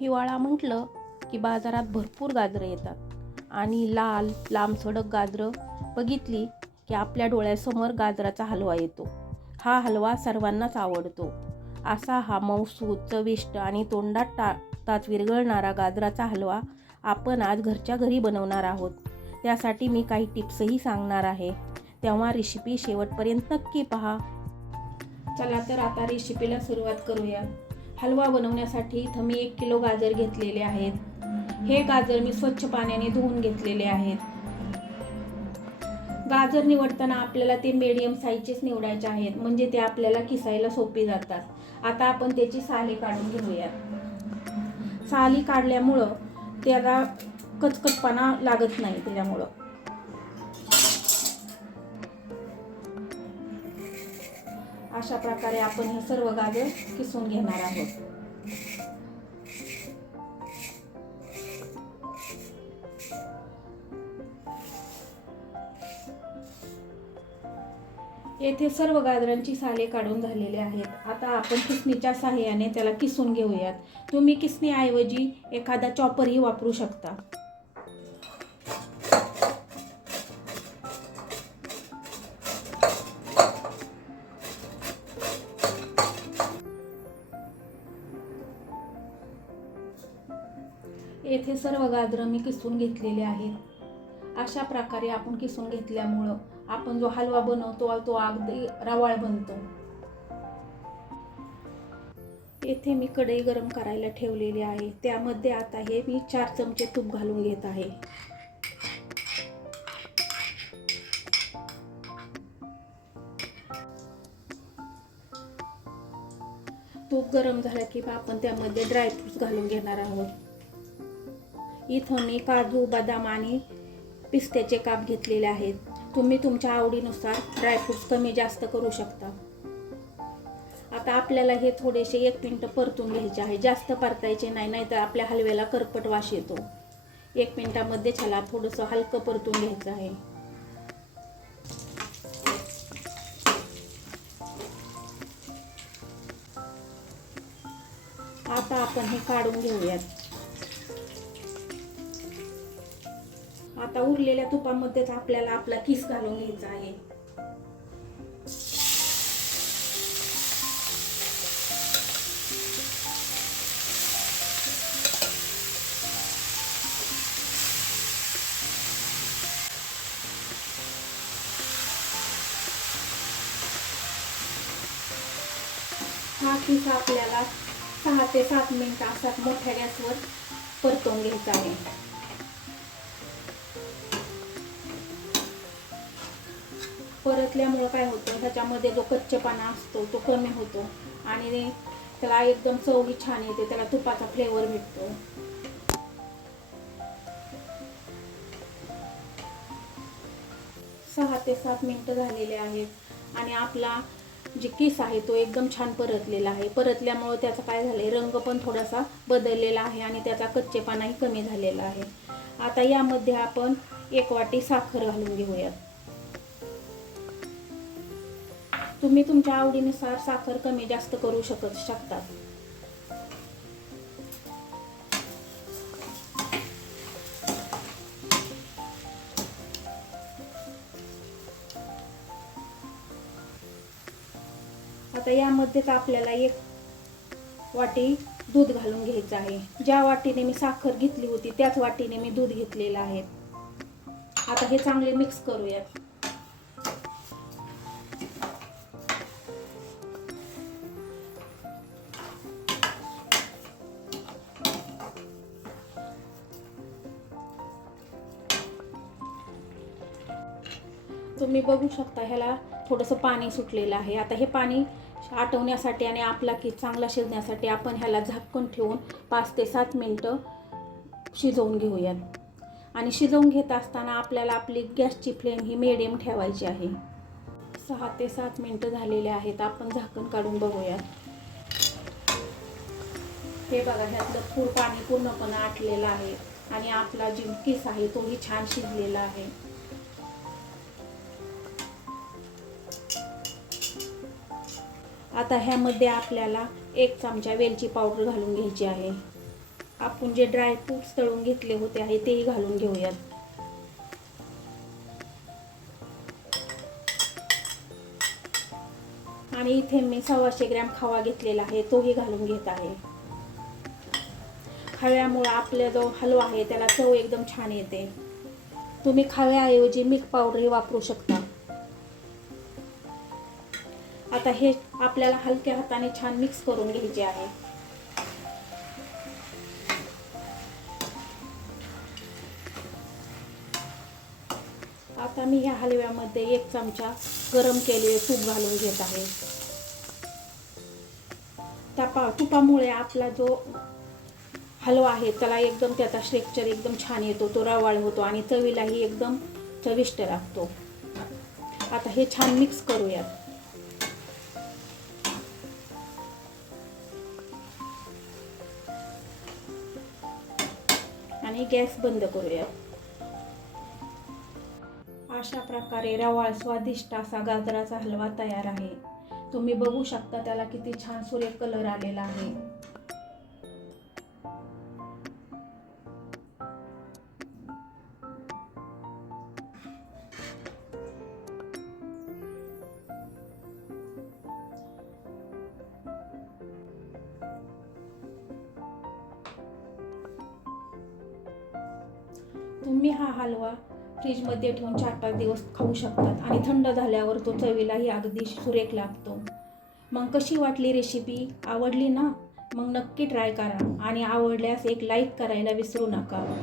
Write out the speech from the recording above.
हिवाळा म्हटलं की बाजारात भरपूर गाजरं येतात. आणि लाल लांबसडक गाजरं बघितली की आपल्या डोळ्यासमोर गाजराचा हलवा येतो. हा हलवा सर्वांनाच आवडतो. असा हा मौसूद चविष्ट आणि तोंडात टा तात विरघळणारा गाजराचा हलवा आपण आज घरच्या घरी बनवणार आहोत. त्यासाठी मी काही टिप्सही सांगणार आहे. तेव्हा रेसिपी शेवटपर्यंत नक्की पहा. चला तर आता रेसिपीला सुरुवात करूया. हलवा बनवण्यासाठी इथं मी एक किलो गाजर घेतलेले आहेत. हे गाजर मी स्वच्छ पाण्याने धुवून घेतलेले आहेत. गाजर निवडताना आपल्याला ते मीडियम साईजचेच निवडायचे आहेत. म्हणजे ते आपल्याला किसायला सोपे जातात. आता आपण त्याची साली काढून घेऊयात. साली काढल्यामुळं त्याला कचकटपणा लागत नाही त्याच्यामुळं. अशा प्रकारे आपण हे सर्व गाजर किसून घेणार आहोत. येथे सर्व गाजरांची साले काढून झालेले आहेत. आता आपण किसणीच्या साहाय्याने त्याला किसून घेऊयात. तुम्ही किसणीऐवजी एखादा चॉपरही वापरू शकता. येथे सर्व गाजरं मी किसून घेतलेले आहेत. अशा प्रकारे आपण किसून घेतल्यामुळं आपण जो हलवा बनवतो तो अगदी रवाळ बनतो. येथे मी कढई गरम करायला ठेवलेली आहे. त्यामध्ये आता हे मी चार चमचे तूप घालून घेत आहे. तूप गरम झालं की आपण त्यामध्ये ड्रायफ्रुट्स घालून घेणार आहोत. इथं मी काजू बदाम आणि पिस्त्याचे काप घेतलेले आहेत. तुम्ही तुमच्या आवडीनुसार ड्रायफ्रूट्स कमी जास्त करू शकता. आता आपल्याला हे थोडेसे एक मिनटं परतून घ्यायचे आहे. जास्त परतायचे नाही नाहीतर आपल्या हलव्याला करपट वास येतो. एक मिनटामध्ये छाला थोडंसं हलकं परतून घ्यायचं आहे. आता आपण हे काढून घेऊयात. आता उरलेल्या तुपामध्येच आपल्याला आपला किस घालून घ्यायचा आहे. हा किस आपल्याला सहा ते सात मिनिटं असा मोठ्या गॅसवर परतवून घ्यायचा आहे. परतल्यामुळं काय होतं ह्याच्यामध्ये जो कच्चेपणा असतो तो कमी होतो. आणि त्याला एकदम चवही छान येते त्याला तुपाचा फ्लेवर भेटतो. सहा ते सात मिनटं झालेले आहेत आणि आपला जे किस आहे तो एकदम छान परतलेला आहे. परतल्यामुळं त्याचा काय झालंय रंग पण थोडासा बदललेला आहे आणि त्याचा कच्चेपणाही कमी झालेला आहे. आता यामध्ये आपण एक वाटी साखर घालून घेऊयात. तुम्ही तुमच्या आवडीनुसार साखर कमी जास्त करू शकत शकता. आता यामध्येच आपल्याला एक वाटी दूध घालून घ्यायचं आहे. ज्या वाटीने मी साखर घेतली होती त्याच वाटीने मी दूध घेतलेलं आहे. आता हे चांगले मिक्स करूयात. तुम्ही बघू शकता ह्याला थोडंसं पाणी सुटलेलं आहे. आता हे पाणी आटवण्यासाठी आणि आपला की चांगला शिजण्यासाठी आपण ह्याला झाकून ठेवून पाच ते सात मिनटं शिजवून घेऊयात. आणि शिजवून घेत असताना आपल्याला आपली गॅसची फ्लेम ही मिडियम ठेवायची आहे. सहा ते सात मिनटं झालेले आहेत. आपण झाकण काढून बघूयात. हे बघा ह्यातलं पूर पाणी पूर्णपणे आटलेलं आहे. आणि आपला जी किस आहे तोही छान शिजलेला आहे. आता ह्यामध्ये आपल्याला एक चमचा वेलची पावडर घालून घ्यायची आहे. आपण जे ड्रायफ्रूट्स तळून घेतले होते आहे तेही घालून घेऊयात. आणि इथे मी सव्वाशे ग्रॅम खवा घेतलेला आहे तोही घालून घेत आहे. खव्यामुळं आपला जो हलवा आहे त्याला चव एकदम छान येते. तुम्ही खव्याऐवजी मिल्क पावडरही वापरू शकता. आता हे आपल्याला हलक्या हाताने छान मिक्स करून घ्यायचे आहे. आता मी ह्या हलव्यामध्ये एक चमचा गरम केलेले तूप घालून घेत आहे. तपा तुपामुळे आपला जो हलवा आहे त्याला एकदम त्याचा स्ट्रेक्चर एकदम छान येतो तो रवाळ होतो आणि चवीलाही एकदम चविष्ट लागतो. आता हे छान मिक्स करूयात. आणि गॅस बंद करूयात अशा प्रकारे रवाळ स्वादिष्ट असा गाजराचा हलवा तयार आहे. तुम्ही बघू शकता त्याला किती छान सुरेख कलर आलेला आहे. तुम्ही हा हलवा फ्रीजमध्ये ठेवून चार पाच दिवस खाऊ शकतात आणि थंड झाल्यावर तो चवीलाही अगदी सुरेख लागतो. मग कशी वाटली रेसिपी आवडली ना? मग नक्की ट्राय करा आणि आवडल्यास एक लाईक करायला विसरू नका.